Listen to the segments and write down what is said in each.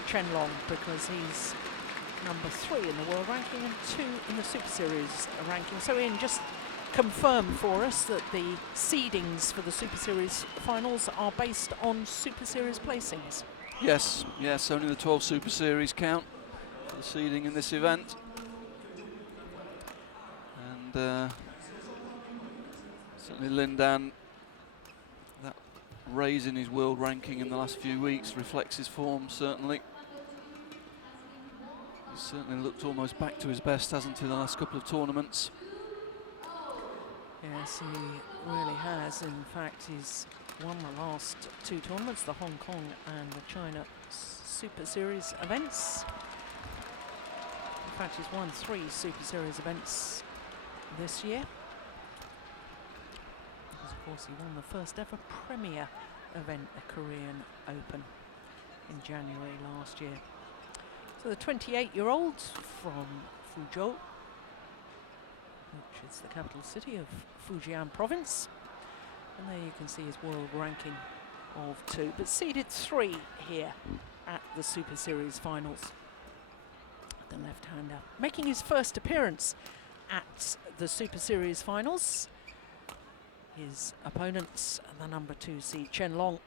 for Chen because he's number 3 in the world ranking and 2 in the Super Series ranking. So Ian, just confirm for us that the seedings for the Super Series finals are based on Super Series placings. Yes, yes, only the 12 Super Series count for the seeding in this event. And certainly Lindan, that raise in his world ranking in the last few weeks reflects his form, certainly. He's certainly looked almost back to his best, hasn't he, the last couple of tournaments? Yes, he really has. In fact, he's won the last 2 tournaments, the Hong Kong and the China Super Series events. In fact, he's won 3 Super Series events this year. Because, of course, he won the first ever Premier event, the Korean Open, in January last year. So the 28-year-old from Fuzhou, which is the capital city of Fujian province. And there you can see his world ranking of 2, but seeded 3 here at the Super Series finals. The left-hander making his first appearance at the Super Series finals. His opponents, the number 2 seed Chen.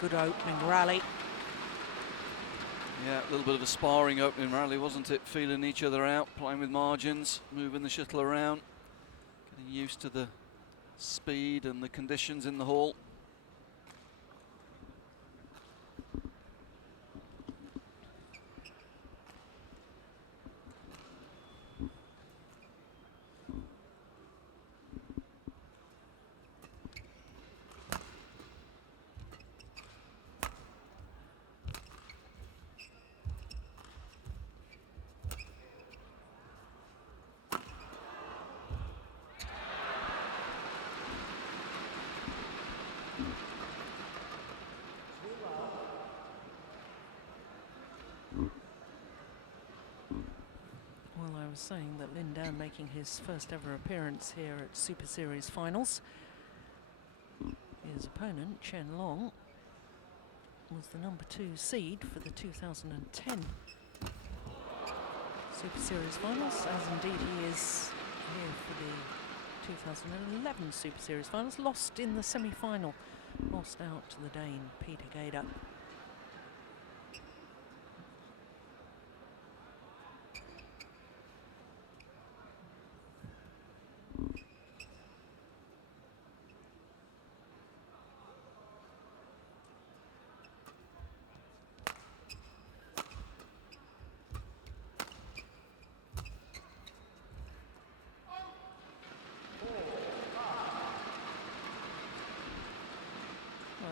Good opening rally. Yeah, a little bit of a sparring opening rally, wasn't it? Feeling each other out, playing with margins, moving the shuttle around, getting used to the speed and the conditions in the hall. I was saying that Lin Dan making his first ever appearance here at Super Series finals. His opponent, Chen Long, was the #2 seed for the 2010 Super Series finals, as indeed he is here for the 2011 Super Series finals. Lost in the semi-final, lost out to the Dane, Peter Gader.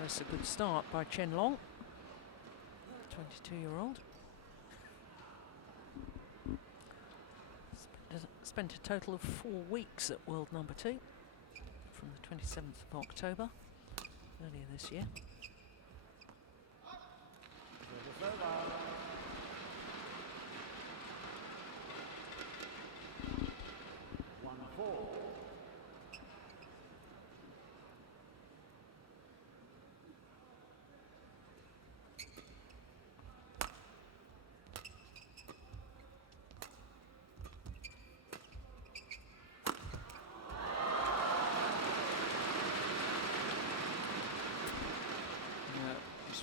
That's a good start by Chen Long, 22-year-old. Spent a total of 4 weeks at World #2 from the 27th of October earlier this year.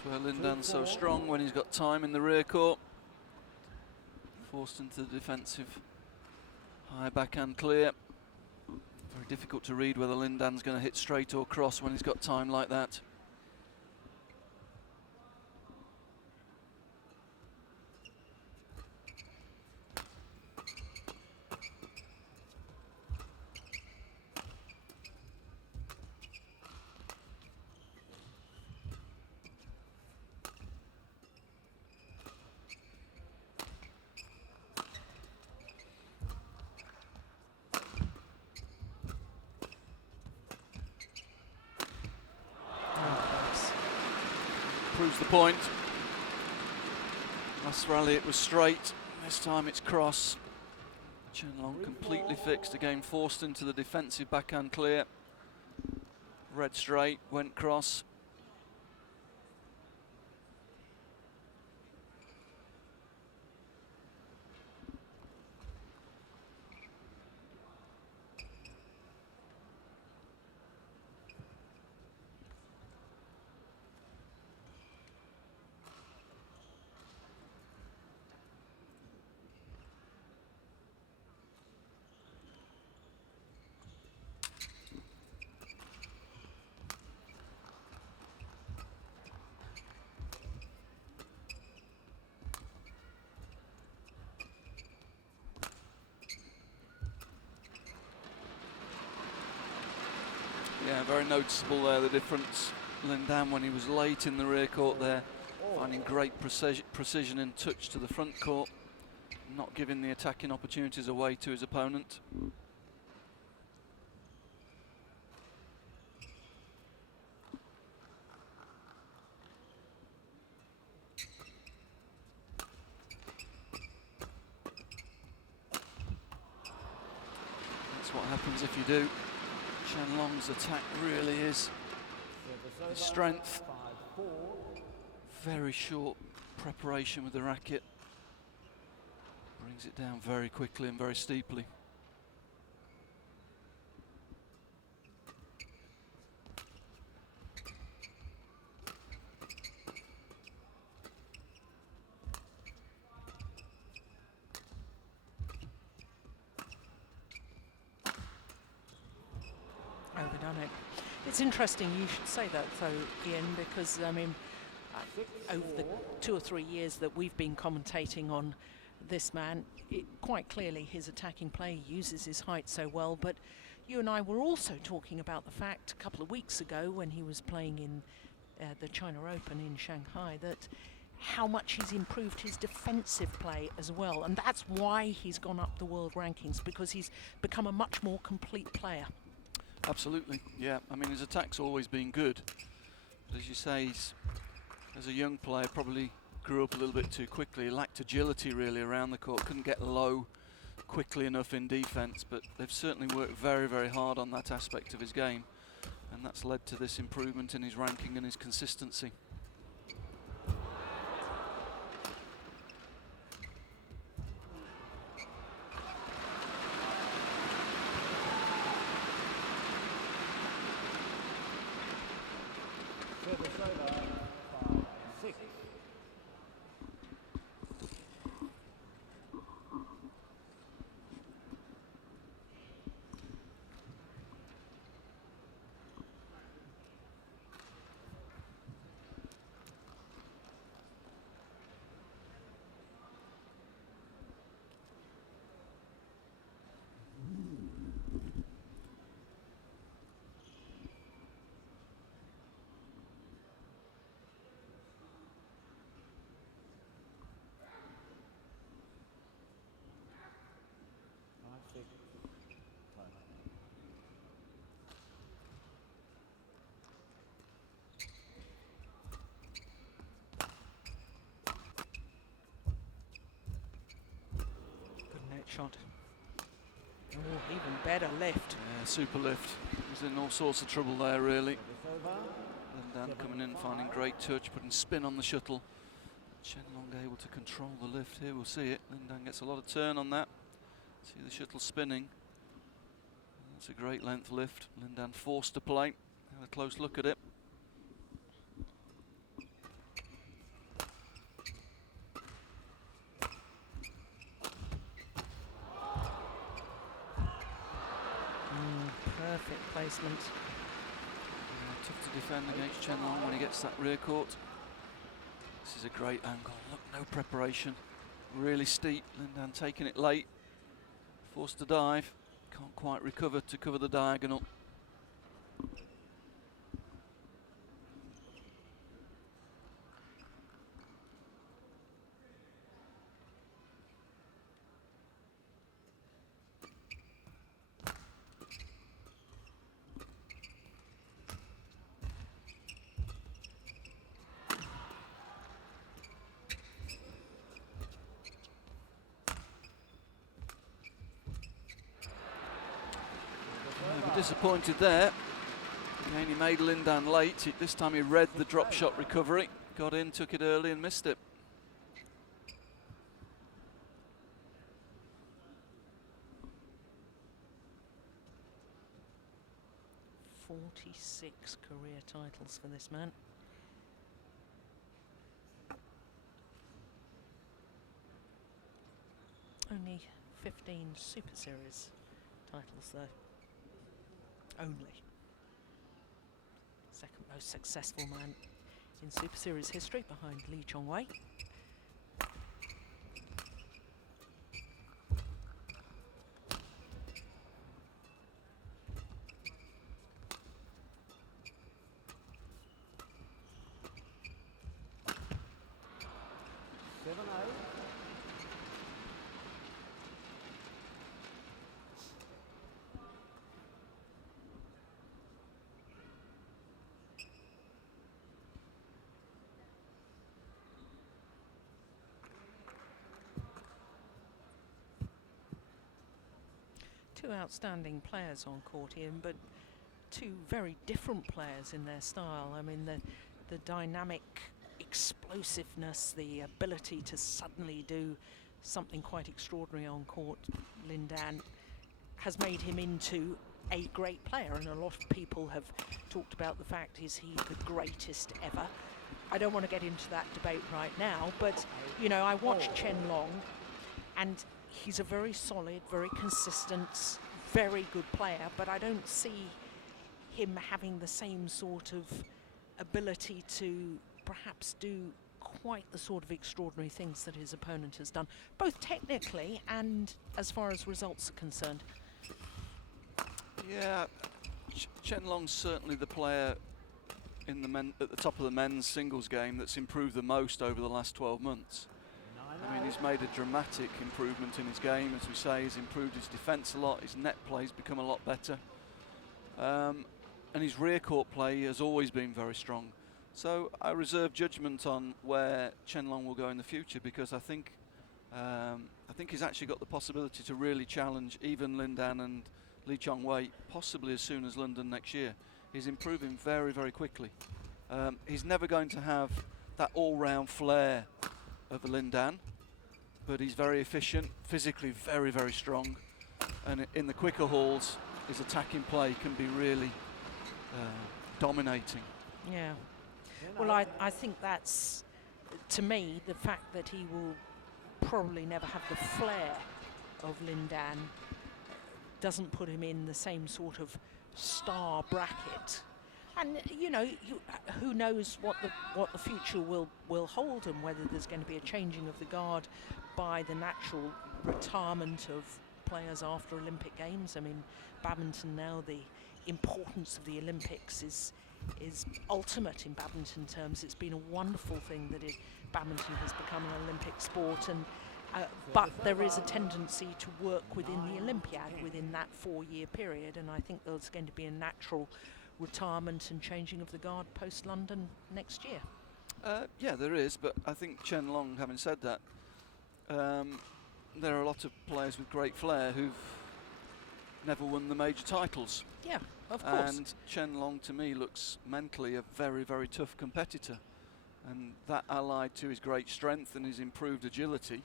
Where Lin Dan's so strong when he's got time in the rear court. Forced into the defensive high backhand clear. Very difficult to read whether Lin Dan's going to hit straight or cross when he's got time like that. Proves the point. Last rally it was straight, this time it's cross. Chen Long completely fixed again, forced into the defensive backhand clear. Red straight, went cross. Yeah, very noticeable there, the difference. Lin Dan when he was late in the rear court there, finding great precision and touch to the front court, not giving the attacking opportunities away to his opponent. That's what happens if you do. Chen Long's attack really is his strength. Very short preparation with the racket. Brings it down very quickly and very steeply. Overdone it. It's interesting you should say that though, Ian, because I mean, over the 2 or 3 years that we've been commentating on this man, quite clearly his attacking play uses his height so well, but you and I were also talking about the fact a couple of weeks ago when he was playing in the China Open in Shanghai, that how much he's improved his defensive play as well, and that's why he's gone up the world rankings, because he's become a much more complete player. Absolutely, yeah. I mean, his attack's always been good. But as you say, he's, as a young player, probably grew up a little bit too quickly. He lacked agility really around the court, couldn't get low quickly enough in defence, but they've certainly worked very, very hard on that aspect of his game, and that's led to this improvement in his ranking and his consistency. Shot. Oh, even better lift. Yeah, super lift. He was in all sorts of trouble there, really. Lindan coming in, finding great touch, putting spin on the shuttle. Chen Long able to control the lift here, we'll see it. Lindan gets a lot of turn on that. See the shuttle spinning. That's a great length lift. Lindan forced to play. Have a close look at it. Perfect placement. Yeah, tough to defend against Chen Long when he gets that rear court. This is a great angle. Look, no preparation. Really steep. Lindan taking it late. Forced to dive. Can't quite recover to cover the diagonal. Disappointed there. Again, he made Lindan late. This time he read the drop shot recovery, got in, took it early and missed it. "46 career titles for this man. Only 15 Super Series titles though. Only. Second most successful man in Super Series history behind Lee Chong-wei. Two outstanding players on court here, but two very different players in their style. I mean, the dynamic explosiveness, the ability to suddenly do something quite extraordinary on court, Lindan, has made him into a great player, and a lot of people have talked about the fact is he the greatest ever. I don't want to get into that debate right now, but you know, I watched Chen Long, and he's a very solid, very consistent, very good player, but I don't see him having the same sort of ability to perhaps do quite the sort of extraordinary things that his opponent has done, both technically and as far as results are concerned. Yeah, Chen Long's certainly the player in the at the top of the men's singles game that's improved the most over the last 12 months. I mean, he's made a dramatic improvement in his game, as we say. He's improved his defence a lot, his net play's become a lot better. And his rear court play has always been very strong. So I reserve judgment on where Chen Long will go in the future, because I think I think he's actually got the possibility to really challenge even Lindan and Lee Chong-wei, possibly as soon as London next year. He's improving very, very quickly. He's never going to have that all-round flair of a Lindan, but he's very efficient, physically very, very strong, and in the quicker hauls, his attacking play can be really dominating. Yeah. Well, I think that's, to me, the fact that he will probably never have the flair of Lindan doesn't put him in the same sort of star bracket. And you know, who knows what the future will hold, and whether there's going to be a changing of the guard by the natural retirement of players after Olympic Games. I mean, badminton now, the importance of the Olympics is ultimate in badminton terms. It's been a wonderful thing that badminton has become an Olympic sport, and but there is a tendency to work within the Olympiad within that 4-year period, and I think there's going to be a natural retirement and changing of the guard post-London next year. Yeah, there is, but I think Chen Long, having said that, there are a lot of players with great flair who've never won the major titles. Yeah, of course. And Chen Long, to me, looks mentally a very, very tough competitor. And that, allied to his great strength and his improved agility,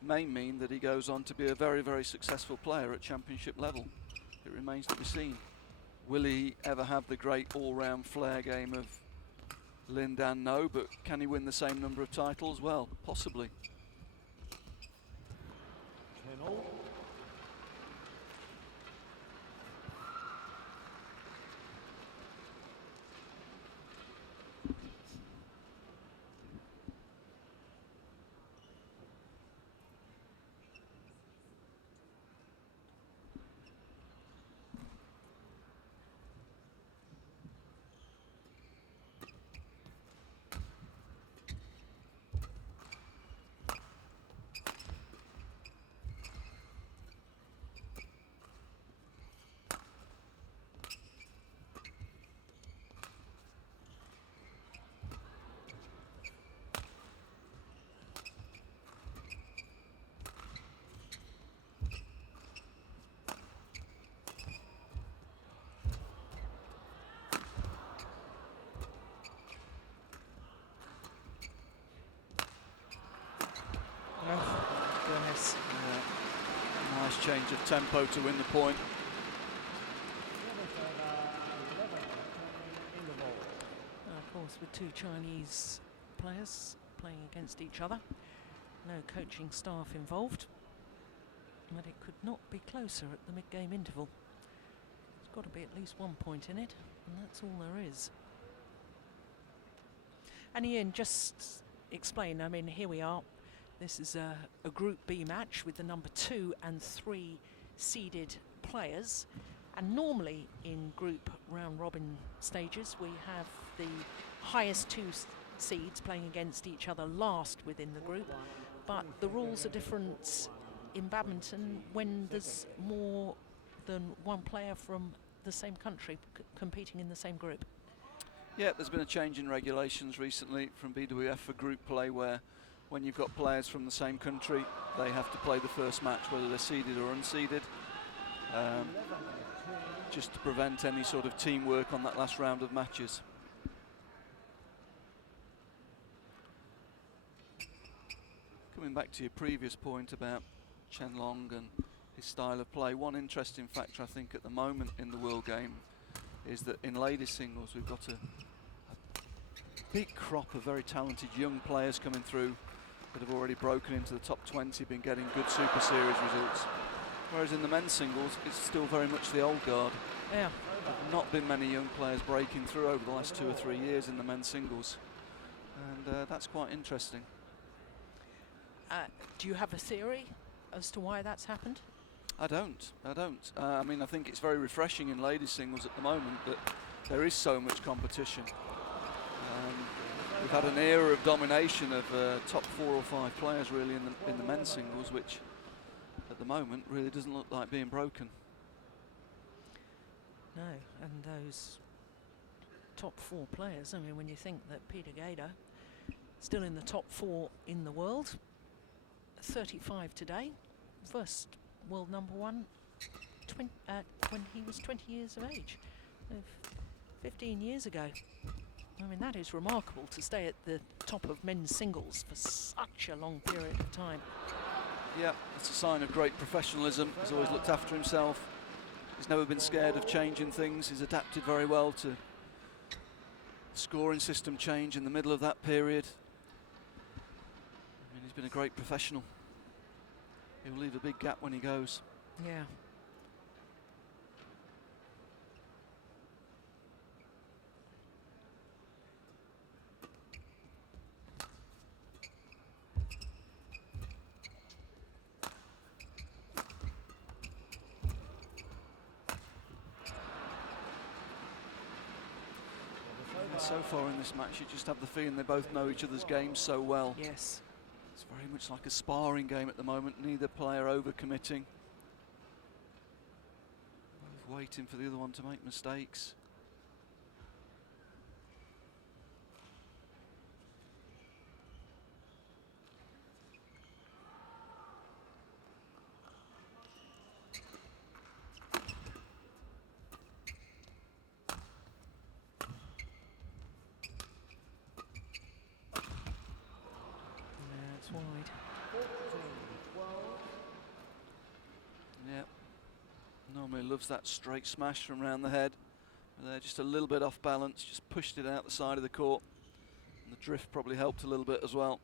may mean that he goes on to be a very, very successful player at championship level. It remains to be seen. Will he ever have the great all-round flair game of Lindan? No, but can he win the same number of titles? Well, possibly. Goodness. Yeah. Nice change of tempo to win the point. Of course, with two Chinese players playing against each other, no coaching staff involved, but it could not be closer at the mid-game interval. There's got to be at least 1 point in it, and that's all there is. And Ian, just explain, I mean, here we are. This is a Group B match with the number 2 and 3 seeded players. And normally in group round robin stages, we have the highest 2 seeds playing against each other last within the group. But the rules are different in badminton when there's more than one player from the same country competing in the same group. Yeah, there's been a change in regulations recently from BWF for group play, where when you've got players from the same country, they have to play the first match, whether they're seeded or unseeded, just to prevent any sort of teamwork on that last round of matches. Coming back to your previous point about Chen Long and his style of play, one interesting factor I think at the moment in the world game is that in ladies singles we've got a big crop of very talented young players coming through that have already broken into the top 20, been getting good Super Series results. Whereas in the men's singles, it's still very much the old guard. Yeah. Not been many young players breaking through over the last 2 or 3 years in the men's singles. And that's quite interesting. Do you have a theory as to why that's happened? I don't. I mean, I think it's very refreshing in ladies singles at the moment that there is so much competition. We've had an era of domination of top 4 or 5 players really in the men's singles, which at the moment really doesn't look like being broken. No, and those top 4 players, I mean, when you think that Peter Gader still in the top 4 in the world, 35 today. First world number one when he was 20 years of age. 15 years ago. I mean, that is remarkable to stay at the top of men's singles for such a long period of time. Yeah, it's a sign of great professionalism. He's always looked after himself. He's never been scared of changing things. He's adapted very well to the scoring system change in the middle of that period. I mean, he's been a great professional. He'll leave a big gap when he goes. Yeah. So far in this match, you just have the feeling they both know each other's games so well. Yes. It's very much like a sparring game at the moment, neither player overcommitting. Both waiting for the other one to make mistakes. Wide. Yeah, normally loves that straight smash from round the head. But they're just a little bit off balance, just pushed it out the side of the court. And the drift probably helped a little bit as well.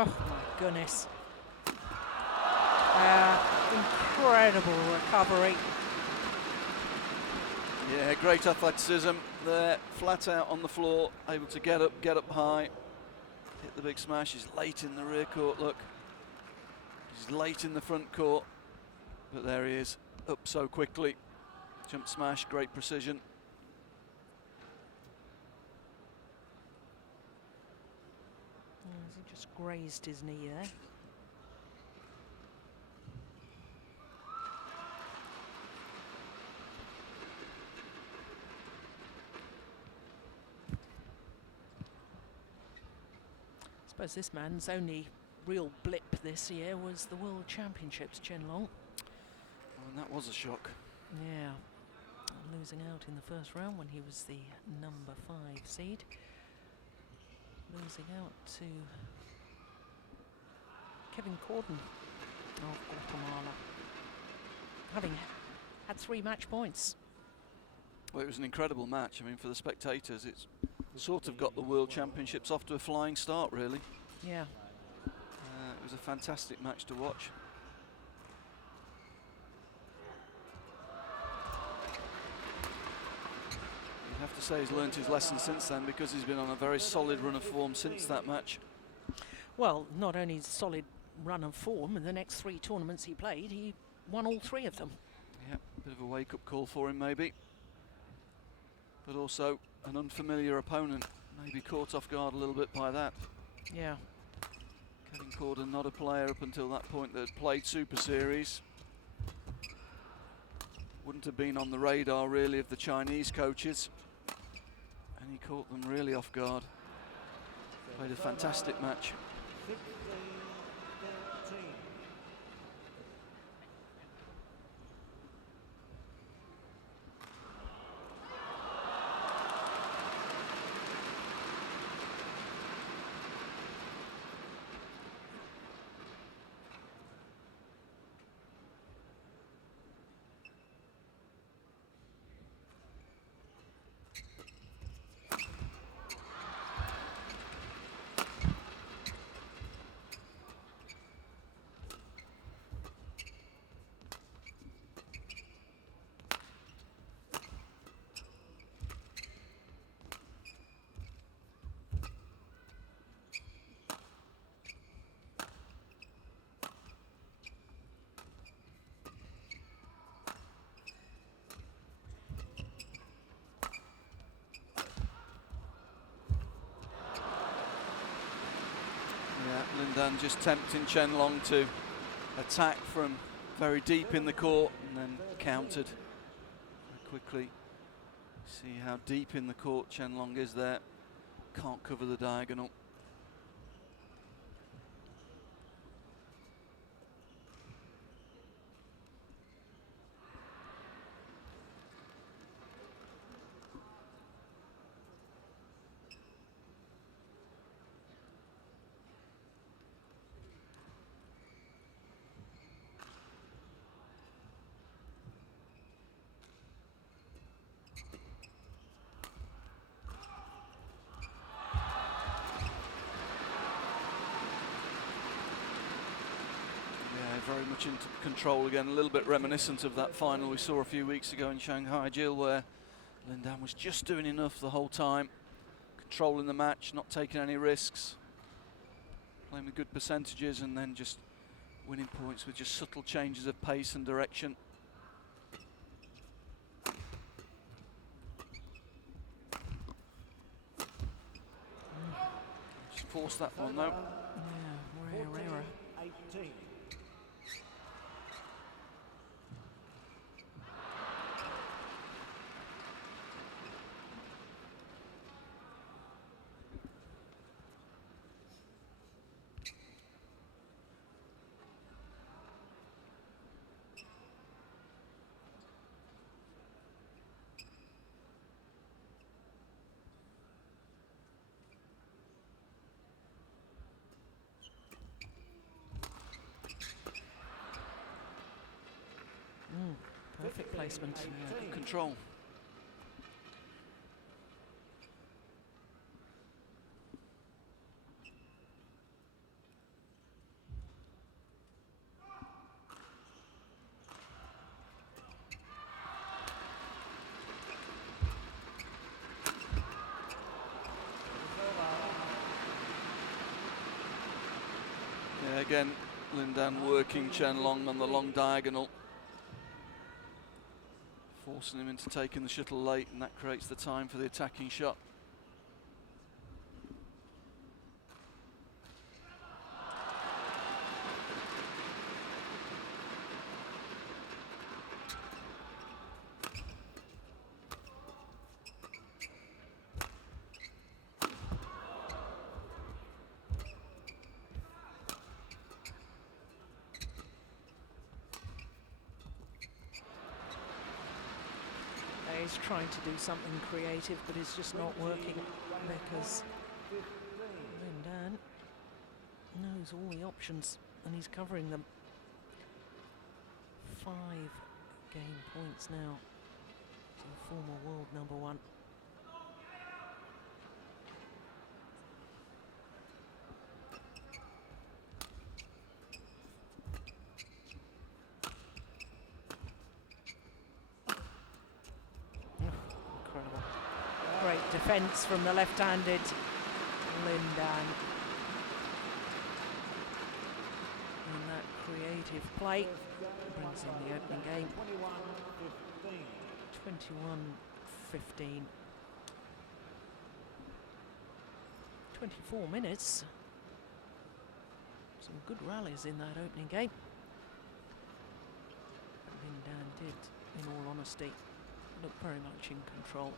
Oh my goodness. Incredible recovery. Yeah, great athleticism there, flat out on the floor, able to get up high, hit the big smash. He's late in the rear court, look. He's late in the front court, but there he is, up so quickly. Jump smash, great precision. He just grazed his knee there. I suppose this man's only real blip this year was the World Championships, Chen. Well, and that was a shock. Yeah, losing out in the first round when he was the number 5 seed. Losing out to Kevin Corden of Guatemala, having had 3 match points. Well, it was an incredible match. I mean, for the spectators, it's sort of got the World Championships off to a flying start, really. Yeah. It was a fantastic match to watch. You'd have to say he's learnt his lesson since then, because he's been on a very solid run of form since that match. Well, not only solid run of form, in the next 3 tournaments he played, he won all 3 of them. Yeah, a bit of a wake-up call for him maybe. But also an unfamiliar opponent, maybe caught off guard a little bit by that. Yeah. Kevin Corden, not a player up until that point that had played Super Series. Wouldn't have been on the radar really of the Chinese coaches. And he caught them really off guard. Played a fantastic match. Lindan just tempting Chen Long to attack from very deep in the court and then countered very quickly. See how deep in the court Chen Long is there. Can't cover the diagonal. Very much into control again, a little bit reminiscent of that final we saw a few weeks ago in Shanghai, Jill, where Lindan was just doing enough the whole time, controlling the match, not taking any risks, playing with good percentages, and then just winning points with just subtle changes of pace and direction. Just forced that one though. Yeah, rare. 18. Perfect placement. Yeah, good control. Yeah, again, Lindan working Chen Long on the long diagonal, forcing him into taking the shuttle late, and that creates the time for the attacking shot. He's trying to do something creative, but it's just not working because Lindan knows all the options and he's covering them. 5 game points now to the former world number 1. Great defence from the left-handed Lindan. And that creative play brings in the opening game. 21-15. 24 minutes. Some good rallies in that opening game. Lindan did, in all honesty, look very much in control.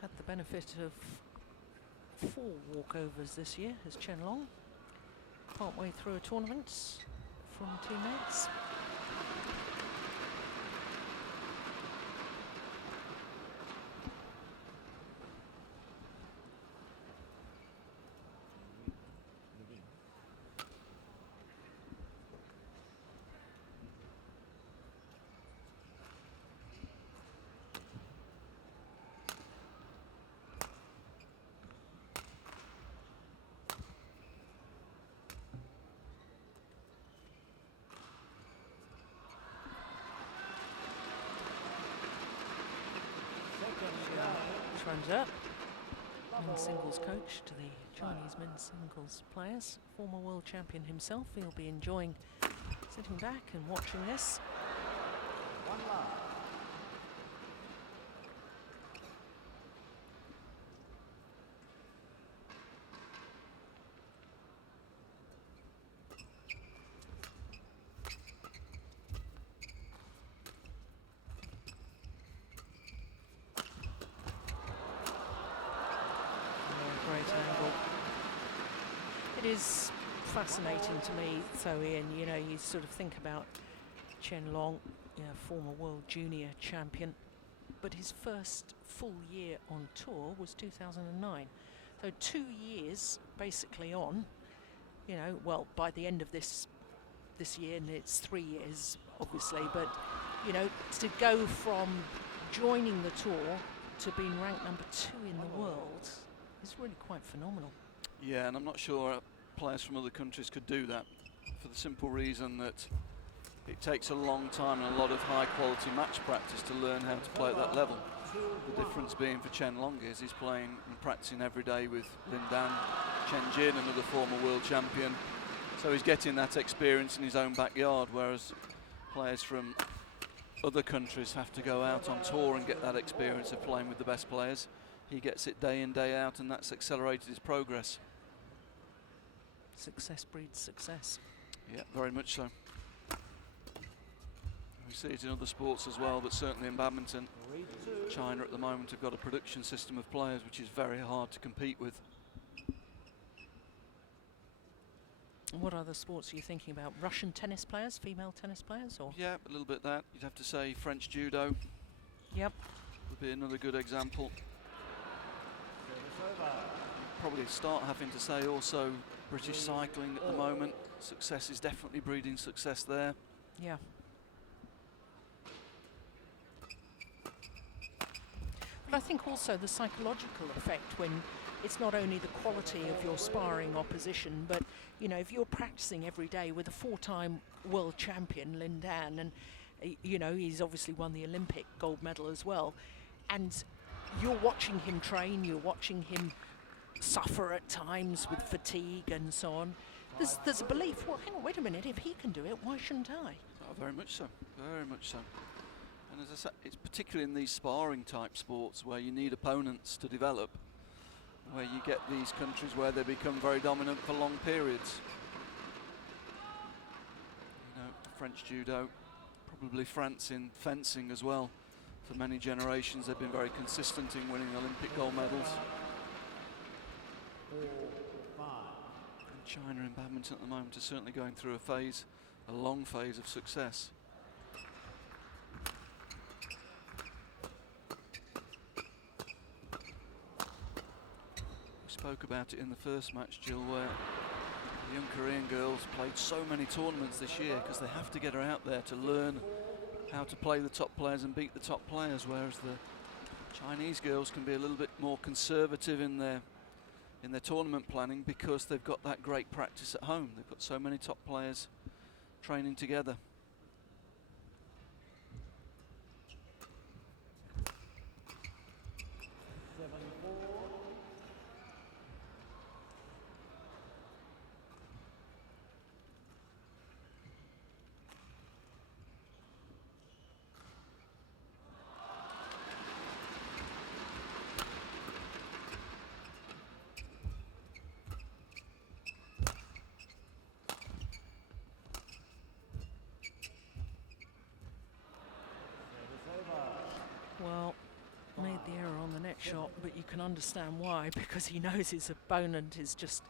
Had the benefit of 4 walkovers this year as Chen Long, partway through a tournament from teammates. Chen, men's singles coach to the Chinese men's singles players, former world champion himself. He'll be enjoying sitting back and watching this. Great angle. It is fascinating to me, so Ian, you know, you sort of think about Chen, former world junior champion, but his first full year on tour was 2009. So 2 years basically on, you know, well, by the end of this year, and it's 3 years obviously, but you know, to go from joining the tour to being ranked number 2 in the world is really quite phenomenal. Yeah, and I'm not sure players from other countries could do that, for the simple reason that it takes a long time and a lot of high quality match practice to learn how to play at that level. The difference being for Chen Long is he's playing and practicing every day with Lin Dan, Chen Jin, another former world champion. So he's getting that experience in his own backyard, whereas players from other countries have to go out on tour and get that experience of playing with the best players. He gets it day in, day out, and that's accelerated his progress. Success breeds success. Yeah, very much so. We see it in other sports as well, but certainly in badminton, China at the moment have got a production system of players which is very hard to compete with. What other sports are you thinking about? Russian tennis players, female tennis players, or? Yeah, a little bit that. You'd have to say French judo. Yep. Would be another good example. Probably start having to say also British cycling at the moment. Success is definitely breeding success there. Yeah. But I think also the psychological effect, when it's not only the quality of your sparring opposition, but you know, if you're practicing every day with a 4-time world champion, Lin Dan, and you know, he's obviously won the Olympic gold medal as well, and you're watching him train, you're watching him suffer at times with fatigue and so on. There's a belief, well, hang on, wait a minute, if he can do it, why shouldn't I? Oh, very much so, very much so. And as I said, it's particularly in these sparring type sports where you need opponents to develop, where you get these countries where they become very dominant for long periods. You know, French judo, probably France in fencing as well. For many generations they've been very consistent in winning Olympic gold medals. And China in badminton at the moment is certainly going through a long phase of success. We spoke about it in the first match, Jill, where the young Korean girls played so many tournaments this year because they have to get her out there to learn how to play the top players and beat the top players, whereas the Chinese girls can be a little bit more conservative in their tournament planning because they've got that great practice at home. They've got so many top players training together. Well, made the error on the net shot, but you can understand why, because he knows his opponent is just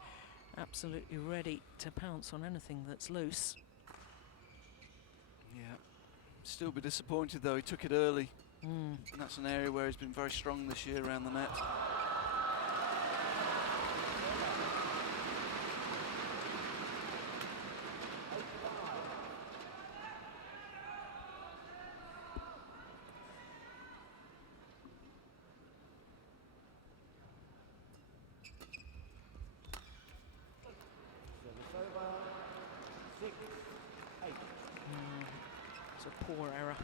absolutely ready to pounce on anything that's loose. Yeah, still be disappointed though, he took it early. Mm. And that's an area where he's been very strong this year around the net. It's a poor error.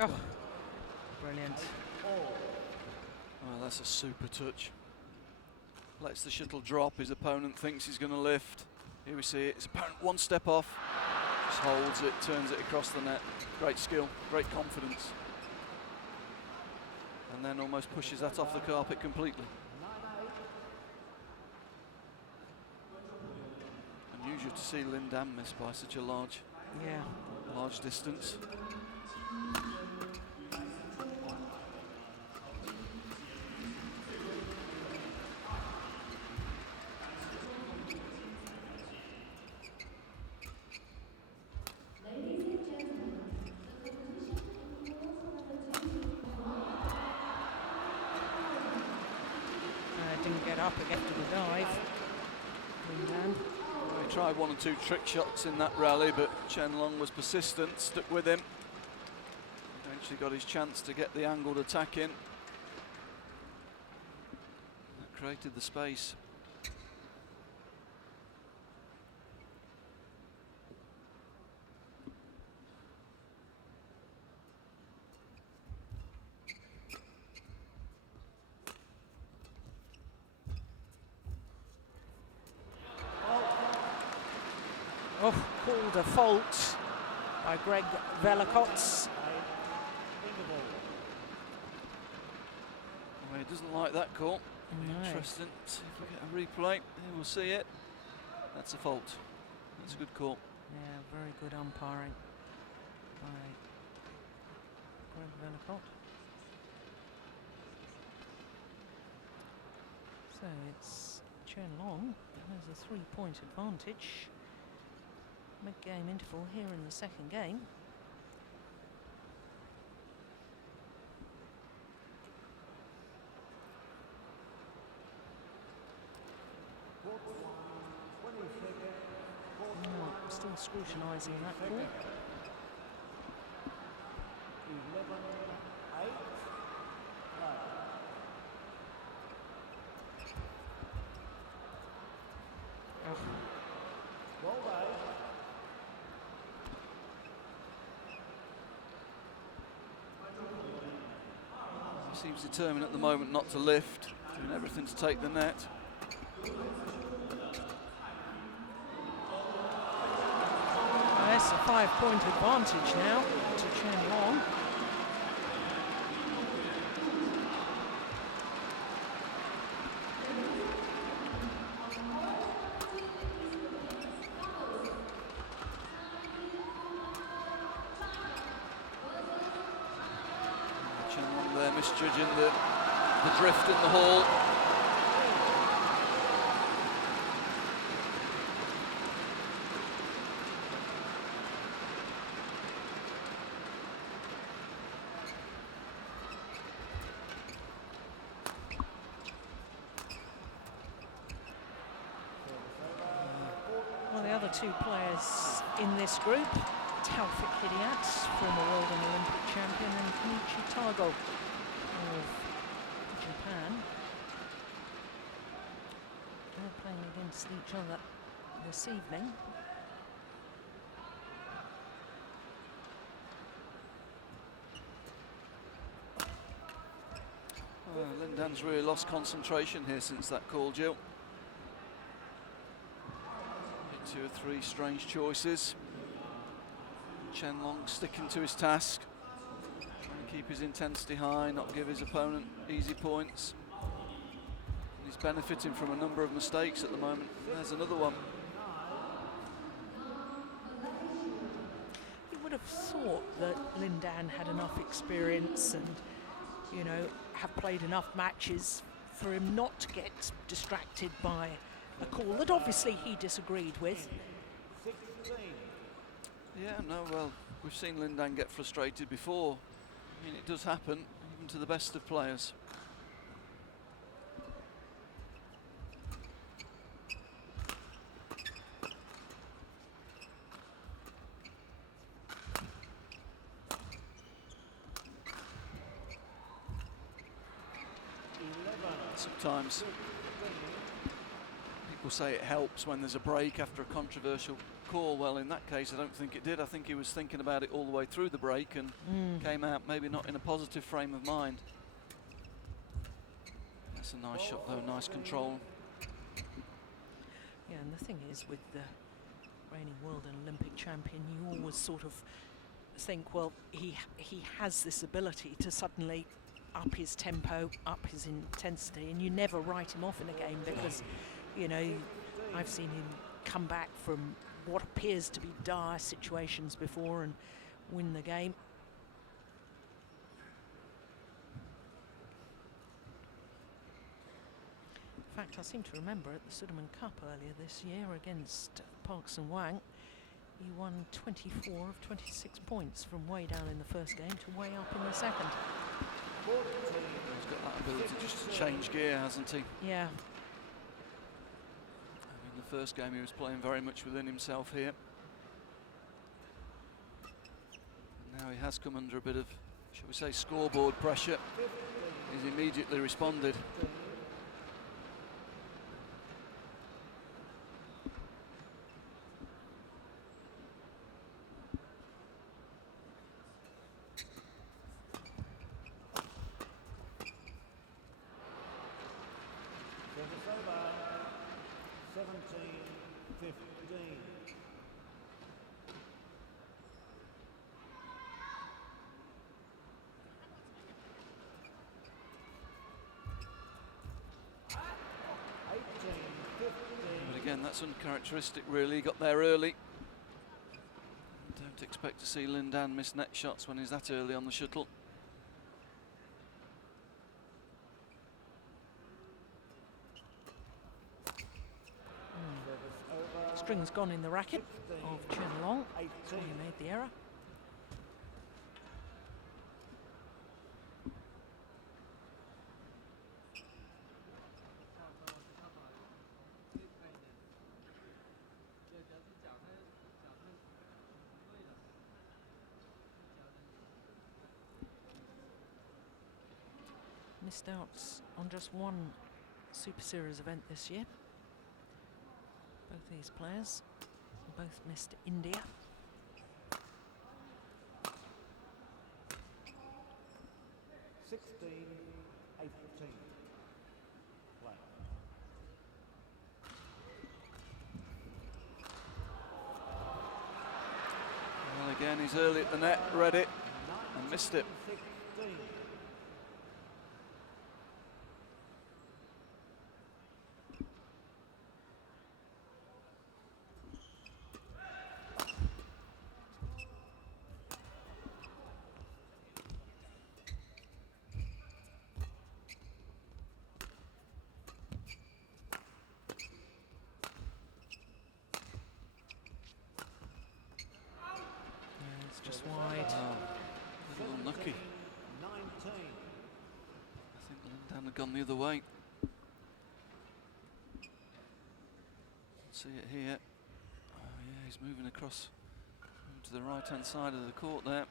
Oh, brilliant. Oh, that's a super touch. Lets the shuttle drop, his opponent thinks he's going to lift. Here we see it, his opponent one step off, just holds it, turns it across the net. Great skill, great confidence. And then almost pushes that off the carpet completely. Unusual to see Lin Dan miss by such a large distance. Didn't get up after the dive. Lin Dan. He tried one or two trick shots in that rally, but Chen was persistent, stuck with him. Eventually got his chance to get the angled attack in. That created the space. Oh, called a fault by Greg Velikotz. Well, he doesn't like that call. No. Interesting. See if we get a replay. Here we'll see it. That's a fault. That's a good call. Yeah, very good umpiring by Greg Velikot. So it's Chen Long has a 3-point advantage. Mid-game interval here in the second game. Oh, still scrutinising that call. He seems determined at the moment not to lift, doing everything to take the net. That's a 5-point advantage now to Chen Long. There misjudging the drift in the hall. Well, the other two players in this group, Taufik Hidayat, former world and Olympic champion, and Kenichi Tago of Japan. They're playing against each other this evening. Lin Dan's really lost concentration here since that call, Jill. 2 or 3 strange choices. Chen Long sticking to his task, trying to keep his intensity high, not give his opponent easy points. He's benefiting from a number of mistakes at the moment. There's another one. You would have thought that Lin Dan had enough experience and, you know, have played enough matches for him not to get distracted by a call that obviously he disagreed with. Yeah, no, well, we've seen Lin Dan get frustrated before. I mean, it does happen, even to the best of players. Sometimes people say it helps when there's a break after a controversial call. Well, in that case, I don't think it did. I think he was thinking about it all the way through the break and came out maybe not in a positive frame of mind. That's a nice shot though, nice control. Yeah, and the thing is, with the reigning world and Olympic champion, you always sort of think, well, he has this ability to suddenly up his tempo, up his intensity, and you never write him off in a game because, you know, I've seen him come back from what appears to be dire situations before and win the game. In fact, I seem to remember at the Sudirman Cup earlier this year against Parks and Wang, he won 24 of 26 points from way down in the first game to way up in the second. He's got that ability just to change gear, hasn't he? Yeah. In the first game he was playing very much within himself here. Now he has come under a bit of, shall we say, scoreboard pressure. He's immediately responded. But again, that's uncharacteristic really. He got there early. Don't expect to see Lindan miss net shots when he's that early on the shuttle. String's gone in the racket of Chen Long. That's why he made the error. Missed out on just one Super Series event this year. Both these players both missed India. Well, again, he's early at the net, read it, and missed it. Just wide. A little unlucky. I think Lindan had gone the other way. See it here. Oh yeah, he's moving across to the right hand side of the court there.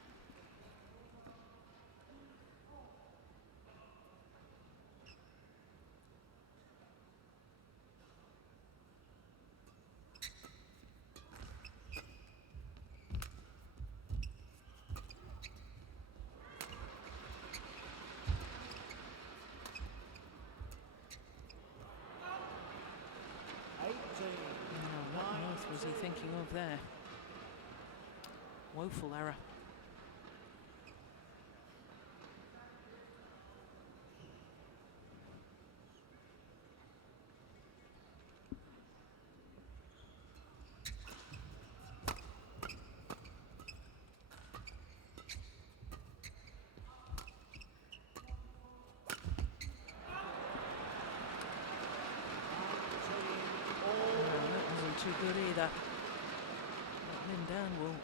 Was he thinking of there? Woeful error. Too good either. Lindan will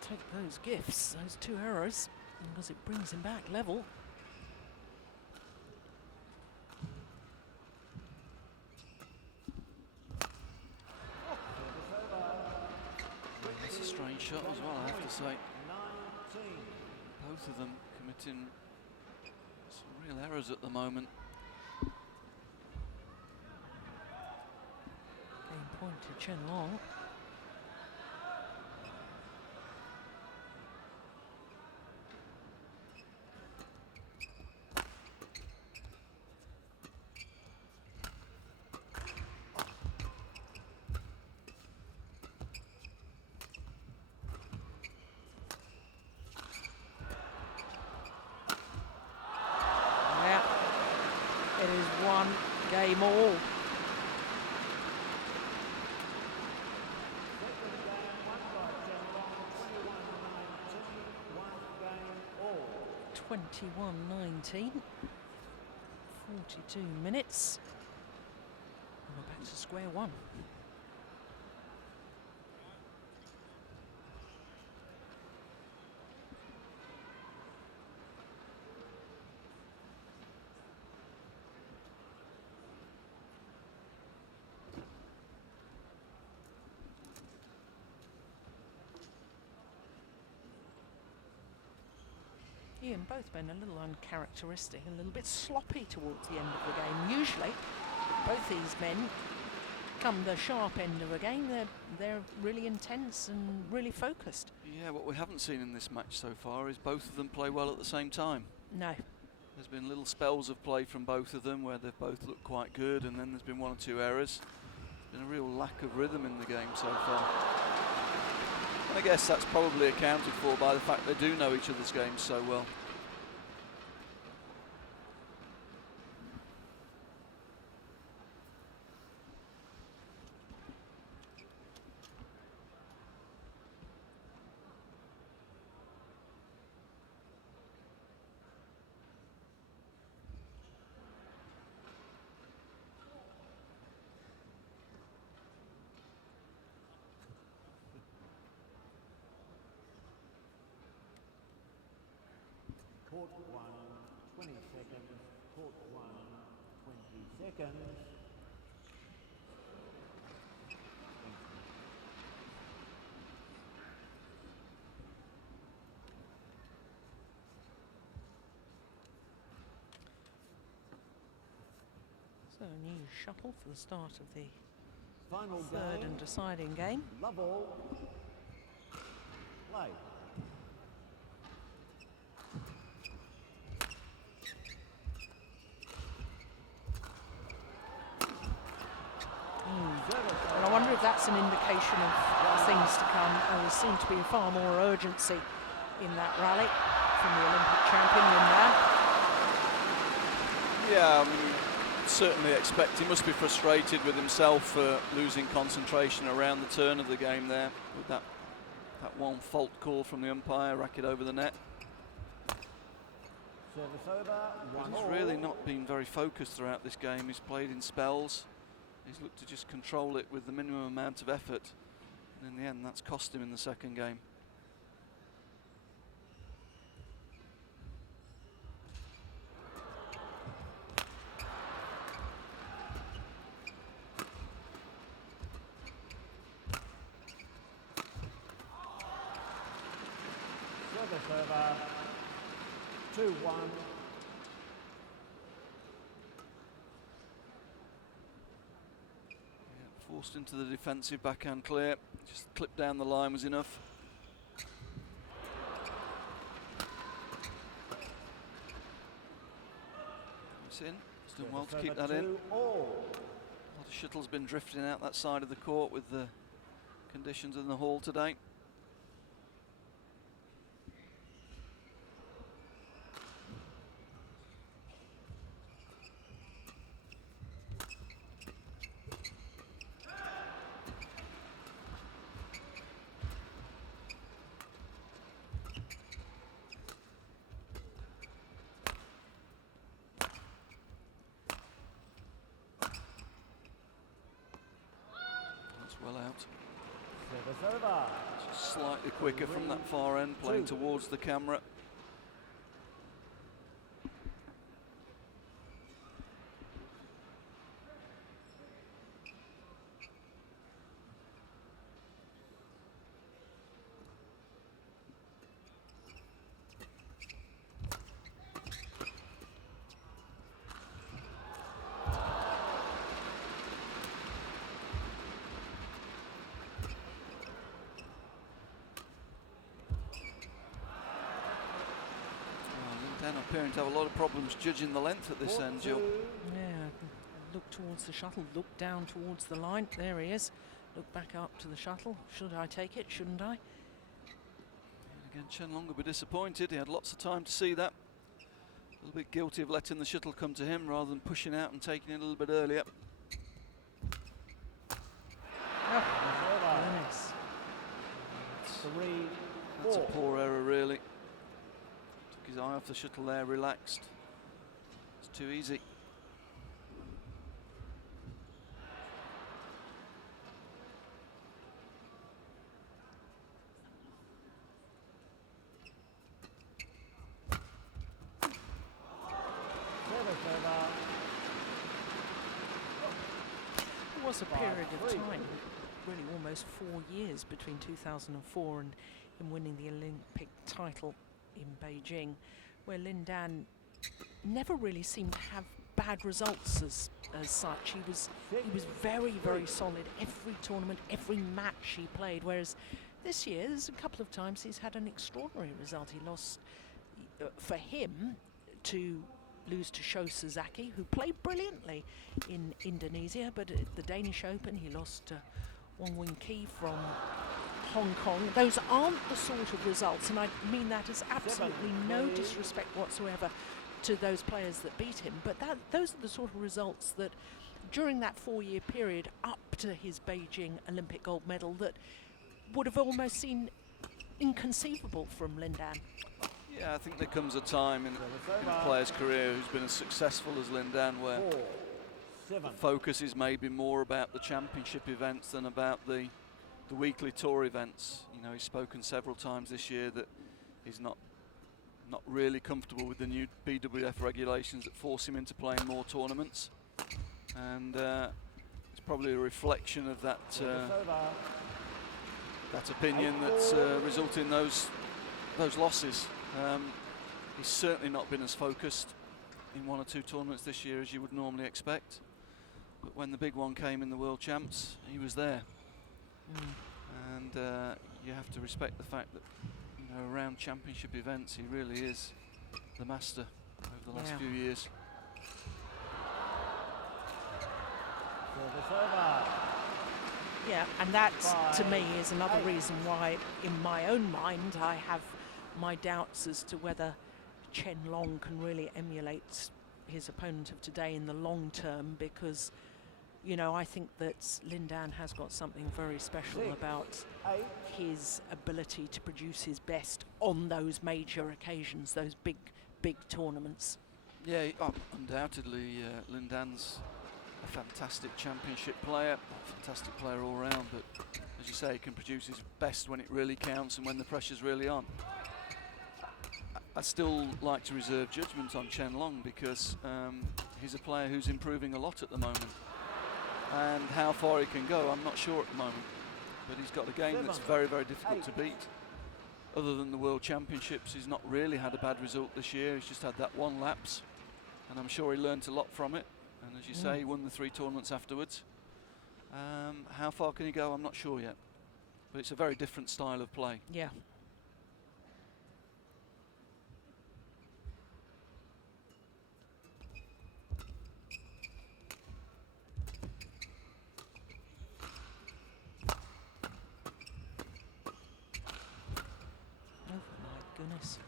take those gifts, those two errors, because it brings him back level. That's a strange shot as well, I have to say. Both of them committing some real errors at the moment. Game point to Chen Long. game all. (21-19). 42 minutes. And we're back to square one. Ian, both men a little uncharacteristic, a little bit sloppy towards the end of the game. Usually, both these men, come the sharp end of a game, they're really intense and really focused. Yeah, what we haven't seen in this match so far is both of them play well at the same time. No. There's been little spells of play from both of them where they've both looked quite good, and then there's been one or two errors. There's been a real lack of rhythm in the game so far. And I guess that's probably accounted for by the fact they do know each other's games so well. Court 1, 20 seconds. Court 1, 20 seconds. So a new shuttle for the start of the Final third game. and deciding game. Love all. Play. And I wonder if that's an indication of things to come. There seemed to be far more urgency in that rally from the Olympic champion than that. Yeah, I mean, certainly expect he must be frustrated with himself for losing concentration around the turn of the game there with that one fault call from the umpire, racket over the net. Service over. But he's really not been very focused throughout this game. He's played in spells. He's looked to just control it with the minimum amount of effort. And in the end, that's cost him in the second game. Service over. 2-1. Forced into the defensive backhand clear. Just clip down the line was enough. It's in. He's done well to keep that in. A lot of shuttle's been drifting out that side of the court with the conditions in the hall today. Well out. Service over. Just slightly quicker from that far end, playing towards the camera. Appearing to have a lot of problems judging the length at this end, Jill. Yeah, look towards the shuttle, look down towards the line. There he is. Look back up to the shuttle. Should I take it? Shouldn't I? And again, Chen Long will be disappointed. He had lots of time to see that. little bit guilty of letting the shuttle come to him rather than pushing out and taking it a little bit earlier. Goodness. That's a poor error, really. Took his eye off the shuttle there, relaxed. It's too easy. There was a period of time, really almost 4 years between 2004 and him winning the Olympic title in Beijing, where Lin Dan never really seemed to have bad results as such. He was very, very solid every tournament, every match he played, whereas this year there's a couple of times he's had an extraordinary result. He lost, for him, to lose to Sho Sasaki, who played brilliantly in Indonesia, but at the Danish Open he lost to Wong Wing Ki from Hong Kong. Those aren't the sort of results, and I mean that as absolutely no disrespect whatsoever to those players that beat him, but those are the sort of results that during that 4-year period up to his Beijing Olympic gold medal that would have almost seemed inconceivable from Lin Dan. Yeah, I think there comes a time in a player's career who's been as successful as Lin Dan where the focus is maybe more about the championship events than about the weekly tour events. You know, he's spoken several times this year that he's not really comfortable with the new BWF regulations that force him into playing more tournaments, and it's probably a reflection of that that opinion that's resulted in those losses. He's certainly not been as focused in 1 or 2 tournaments this year as you would normally expect, but when the big one came in the World Champs, he was there. And you have to respect the fact that, you know, around championship events he really is the master over the last few years. Yeah, and that to me is another reason why in my own mind I have my doubts as to whether Chen Long can really emulate his opponent of today in the long term, because, you know, I think that Lin Dan has got something very special about his ability to produce his best on those major occasions, those big tournaments. Yeah, undoubtedly Lin Dan's a fantastic championship player, a fantastic player all round, but as you say, he can produce his best when it really counts and when the pressure's really on. I still like to reserve judgment on Chen Long because he's a player who's improving a lot at the moment. And how far he can go, I'm not sure at the moment. But he's got a game that's very, very difficult to beat. Other than the World Championships, he's not really had a bad result this year. He's just had that one lapse. And I'm sure he learnt a lot from it. And as you say, he won the 3 tournaments afterwards. How far can he go, I'm not sure yet. But it's a very different style of play. Yeah. Goodness.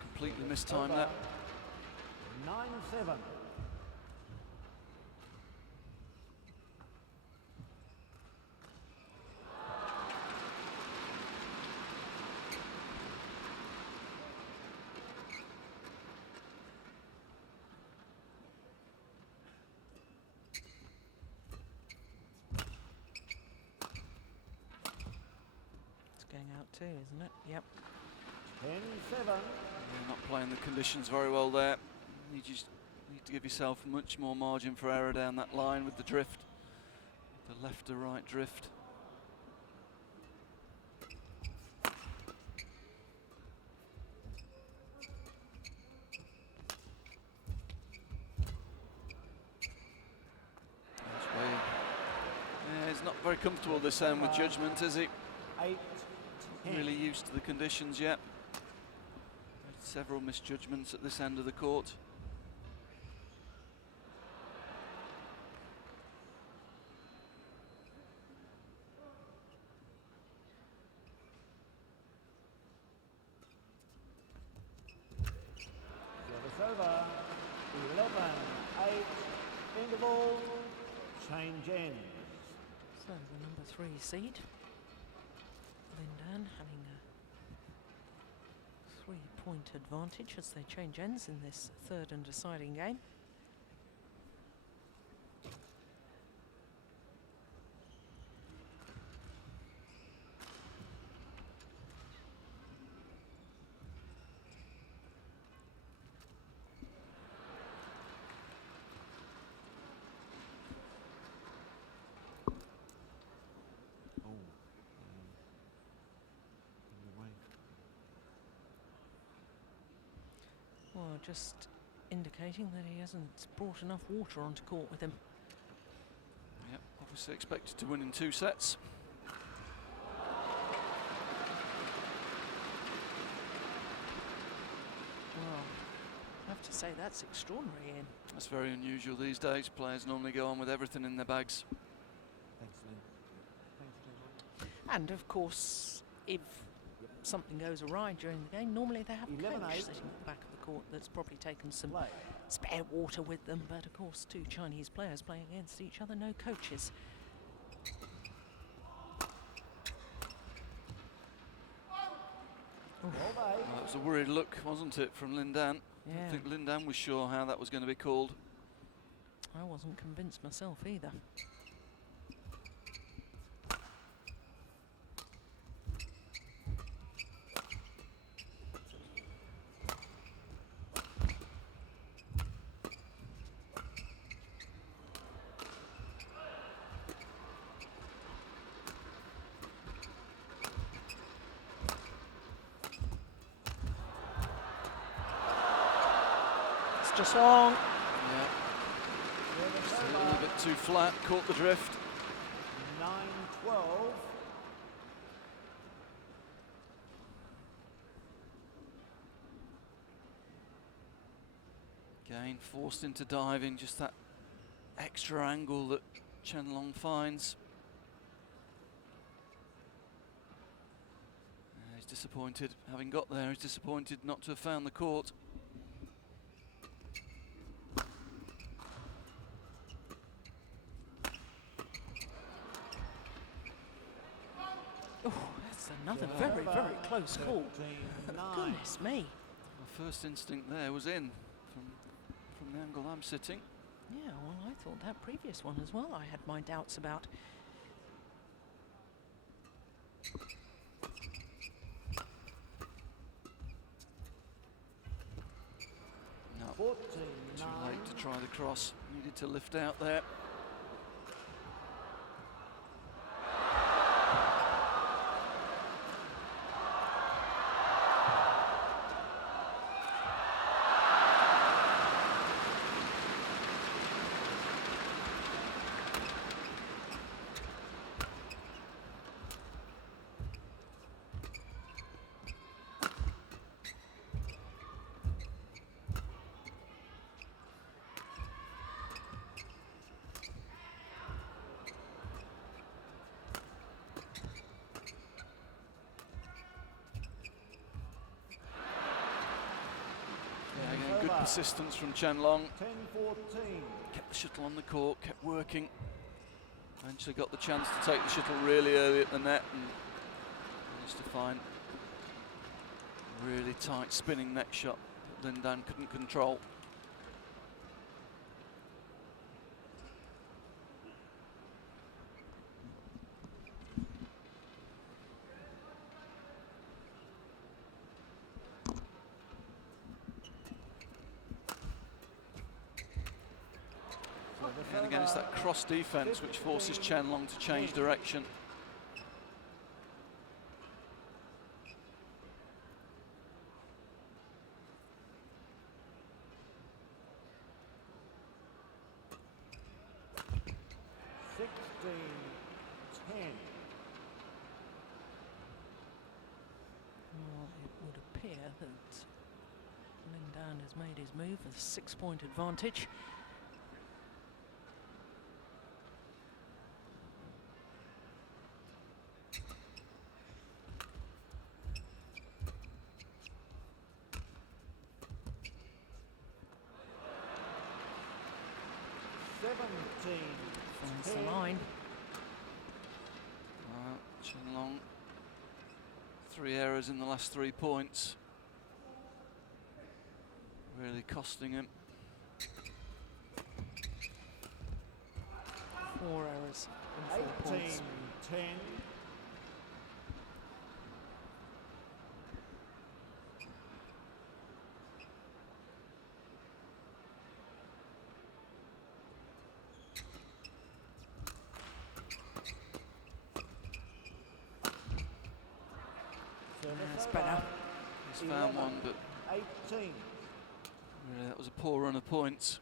Completely mistimed that. 9-7. It's going out too, isn't it? Yep. 10-7. You're not playing the conditions very well there. You just need to give yourself much more margin for error down that line with the drift, the left to right drift. Yeah, he's not very comfortable this end with judgment, is he? 8. Really used to the conditions yet. Several misjudgments at this end of the court. Service over. End of all, change ends. So the number 3 seed, Lindan, having a 3-point advantage as they change ends in this third and deciding game. Well, just indicating that he hasn't brought enough water onto court with him. Yep, obviously expected to win in 2 sets. Well, I have to say that's extraordinary, Ian. That's very unusual these days. Players normally go on with everything in their bags. Thanks, Lynn. Thanks, Lynn. And of course, if something goes awry during the game, normally they have a 11-8. coach sitting at the back of the court that's probably taken some Play. spare water with them. But of course, 2 Chinese players playing against each other, no coaches. Well made. Well, that was a worried look, wasn't it, from Lindan? Yeah. I think Lindan was sure how that was going to be called. I wasn't convinced myself either. It's just long. Yeah, just a little bit too flat, caught the drift. 9-12. Again, forced into diving, just that extra angle that Chen Long finds. He's disappointed, having got there, he's disappointed not to have found the court. Oh, that's another very, very close call. 13-9. Goodness me. The first instinct there was in from the angle I'm sitting. Yeah, well, I thought that previous one as well. I had my doubts about. No, 14-9. too late to try the cross. Needed to lift out there. Yeah, again, good persistence from Chen Long. 10-14. Kept the shuttle on the court, kept working. Eventually got the chance to take the shuttle really early at the net and managed to find a really tight spinning net shot that Lindan couldn't control. And again, it's that cross defense which forces Chen Long to change direction. Well, it would appear that Lindan has made his move with a 6-point advantage. Finds the 10. line. Chen Long, 3 errors in the last 3 points. Really costing him. 4 errors and 4 points. 18-10. That's better. He's found one, but 18. really that was a poor run of points.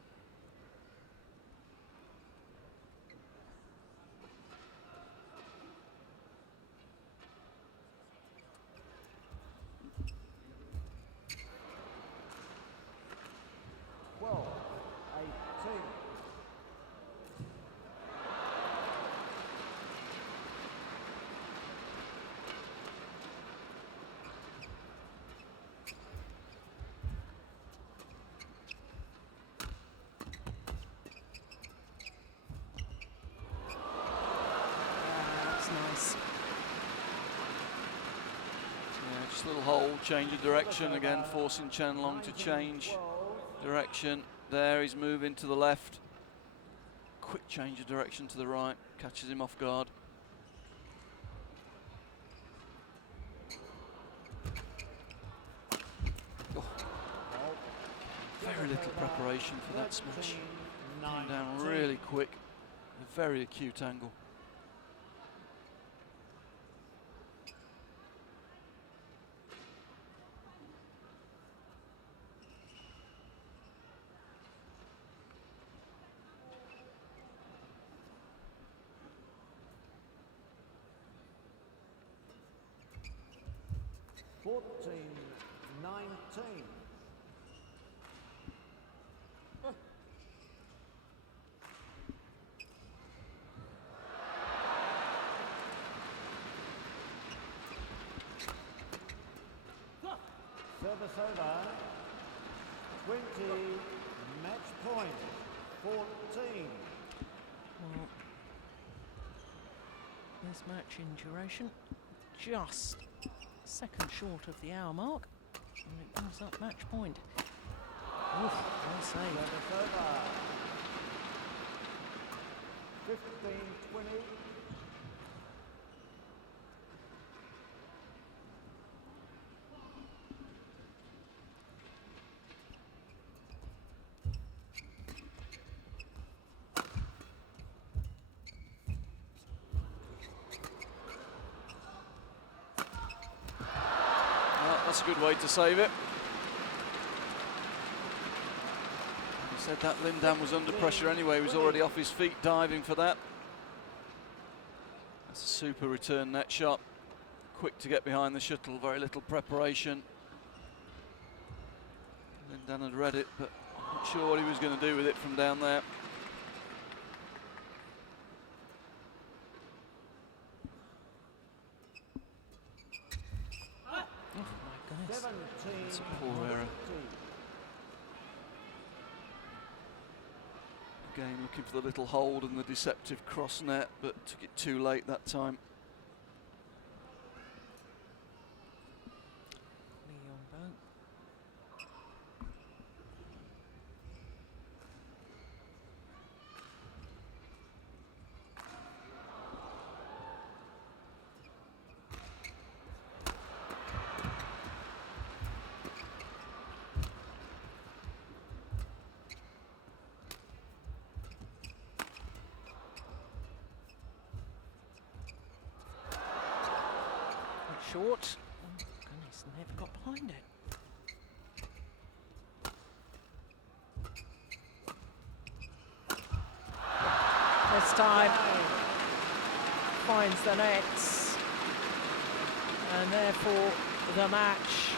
Well, 18. That's nice. Yeah, just a little hold, change of direction again, forcing Chen Long to change direction. There, he's moving to the left. Quick change of direction to the right, catches him off guard. Oh, very little preparation for that smash. Came down really quick, a very acute angle. Fourteen, 19. Service over. 20. Match point. 14. Well, this match in duration just a second short of the hour mark, and it brings up match point. Oof, well saved. Service over. 15, 20. That's a good way to save it. He said that Lindan was under pressure anyway, he was already off his feet diving for that. That's a super return net shot. Quick to get behind the shuttle, very little preparation. Lindan had read it, but I'm not sure what he was going to do with it from down there. That's a poor error. Again, looking for the little hold and the deceptive cross net, but took it too late that time. Short. Oh, goodness, never got behind it. This time finds the nets, and therefore the match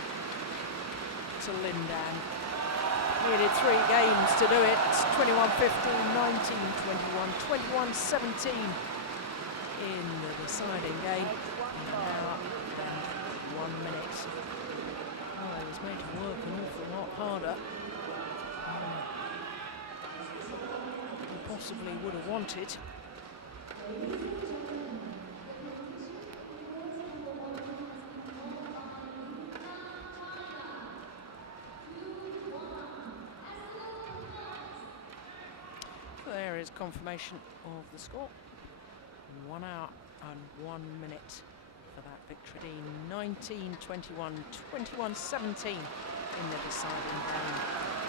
to Lindan. Needed 3 games to do it. 21-15, 19-21, 21-17 in the deciding game. Now 1 minute. Oh, it was made to work an awful lot harder. possibly would have wanted. There is confirmation of the score. 1 hour and 1 minute for that victory. 19-21, 21-17 in the deciding game.